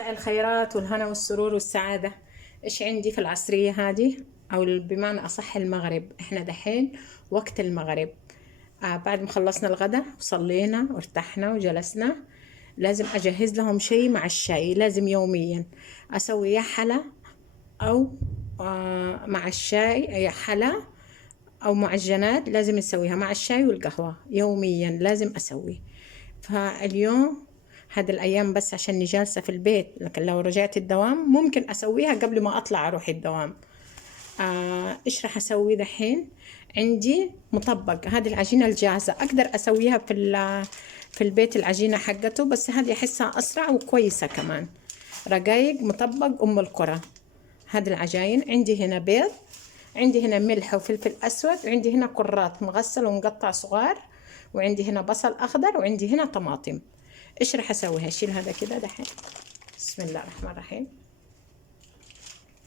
مساء الخيرات والهنا والسرور والسعادة. إيش عندي في العصرية هذه، أو بمعنى أصح المغرب. إحنا دحين وقت المغرب. بعد ما خلصنا الغداء وصلينا وارتحنا وجلسنا، لازم أجهز لهم شيء مع الشاي. لازم يوميا أسوي يا حلا أو مع الشاي، يا حلا أو معجنات لازم نسويها مع الشاي والقهوة. يوميا لازم أسوي. فاليوم هذه الأيام بس عشان جالسة في البيت، لكن لو رجعت الدوام ممكن أسويها قبل ما أطلع أروح الدوام. إيش راح أسوي دحين؟ عندي مطبق، هذه العجينة الجاهزة أقدر أسويها في البيت، العجينة حقته، بس هذه أحسها أسرع وكويسة كمان. رقايق مطبق أم القرى. هذه العجاين عندي هنا بيض، عندي هنا ملح وفلفل أسود، وعندي هنا كرات مغسل ومقطع صغار، وعندي هنا بصل أخضر، وعندي هنا طماطم. إيش راح أسوي؟ هشيل هذا كده دحين. بسم الله الرحمن الرحيم.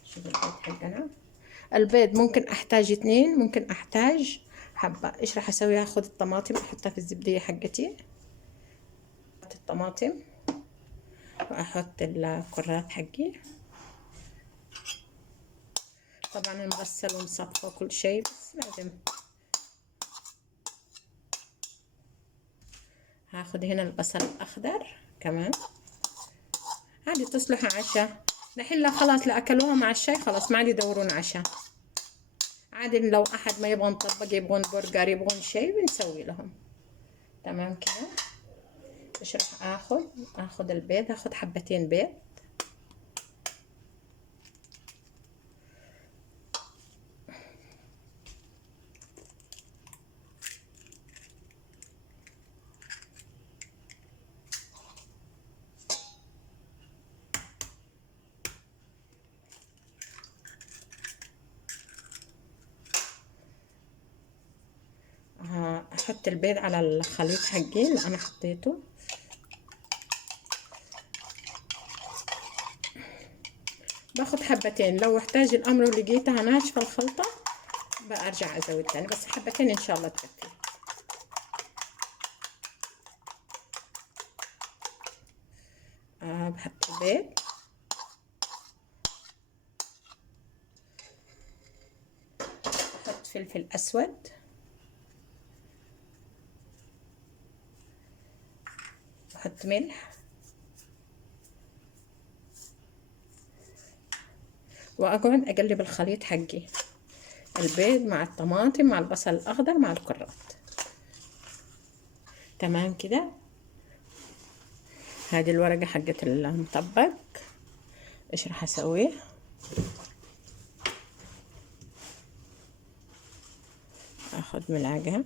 شوف البيض حقنا. البيض ممكن أحتاج 2، ممكن أحتاج حبة. إيش راح أسوي؟ هاخد الطماطم أحطها في الزبدية حقتي، أحط الطماطم وأحط الكرات حقي. طبعا المغسل ومصفى وكل شيء، بس لازم. هاخد هنا البصل الأخضر كمان. هذه تصلح عشاء دحين. لا خلاص، لا أكلوها مع الشاي خلاص ما عاد يدورون عشاء. عادي لو أحد ما يبغون طبق، يبغون برجر، يبغون شيء، بنسوي لهم. تمام كده. إيش راح آخد البيض، آخد حبتين بيض. أحط البيض على الخليط حقي اللي أنا حطيته. باخد حبتين، لو احتاج الأمر ولقيتها ناشفة الخلطة برجع أزود تاني، بس حبتين إن شاء الله تكفي. بحط البيض، بحط فلفل أسود، بحط ملح، وأقعد أقلب الخليط حقي، البيض مع الطماطم مع البصل الأخضر مع الكرات. تمام كده. هذه الورقة حقت المطبق. إيش راح أسويه؟ أخذ ملعقة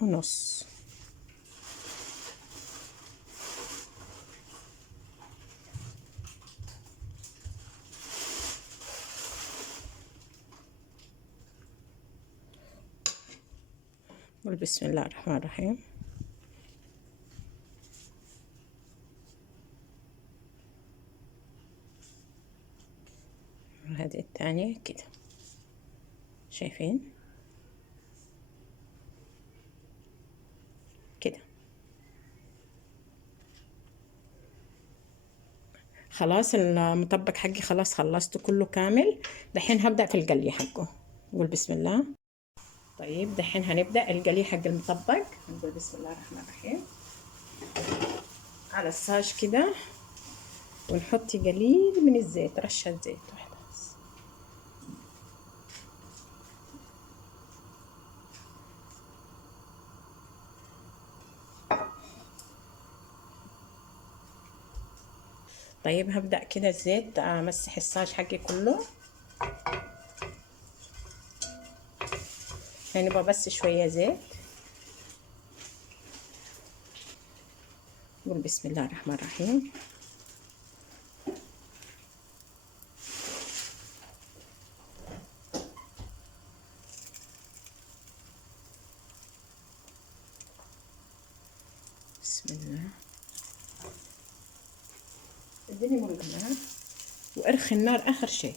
ونص، بسم الله الرحمن الرحيم. هذه الثانية كده، شايفين كده. خلاص المطبق حقي خلاص خلصته كله كامل. دحين هبدأ في القلي حقه. نقول بسم الله. طيب دحين هنبدأ القلي حق المطبق. نقول بسم الله الرحمن الرحيم. على الصاج كده، ونحط قليل من الزيت، رشة زيت واحدة بس. طيب هبدأ كده الزيت امسح الصاج حقي كله. يعني نبغى بس شوية زيت. نقول بسم الله الرحمن الرحيم. بسم الله. اديني مرق النار وارخي النار اخر شيء.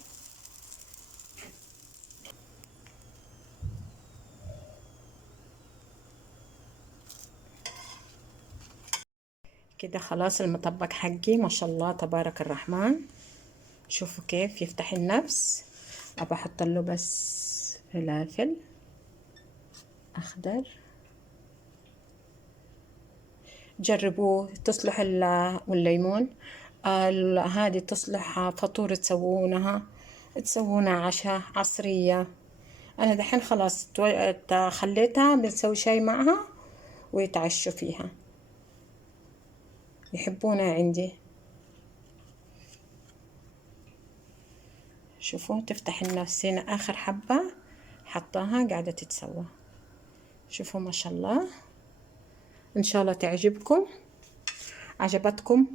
كده خلاص المطبق حقي ما شاء الله تبارك الرحمن. شوفوا كيف يفتح النفس. ابى احط له بس فلافل اخضر. جربوه تصلح والليمون. هذه تصلح فطور تسوونها عشاء عصرية. انا دحين خلاص خليتها بنسوي شاي معها ويتعشوا فيها، يحبونها عندي. شوفوا تفتح النفس. هنا اخر حبة حطاها قاعدة تتسوى. شوفوا ما شاء الله. ان شاء الله تعجبكم. عجبتكم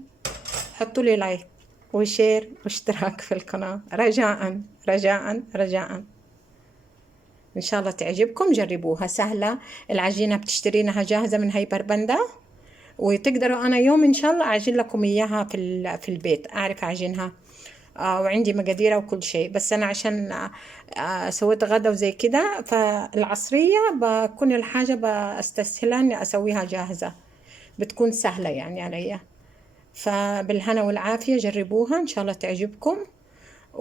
حطوا لي لايك وشير واشتراك في القناة، رجاء رجاء رجاء. ان شاء الله تعجبكم. جربوها سهلة. العجينة بتشترينها جاهزة من هايبر باندا، وتقدروا انا يوم ان شاء الله اعجن لكم اياها في البيت. اعرف اعجنها وعندي مقاديرها وكل شيء. بس انا عشان سويت غدا وزي كده، فالعصرية بكون الحاجة بستسهلها اني اسويها جاهزة، بتكون سهلة يعني عليا. فبالهنا والعافية جربوها ان شاء الله تعجبكم.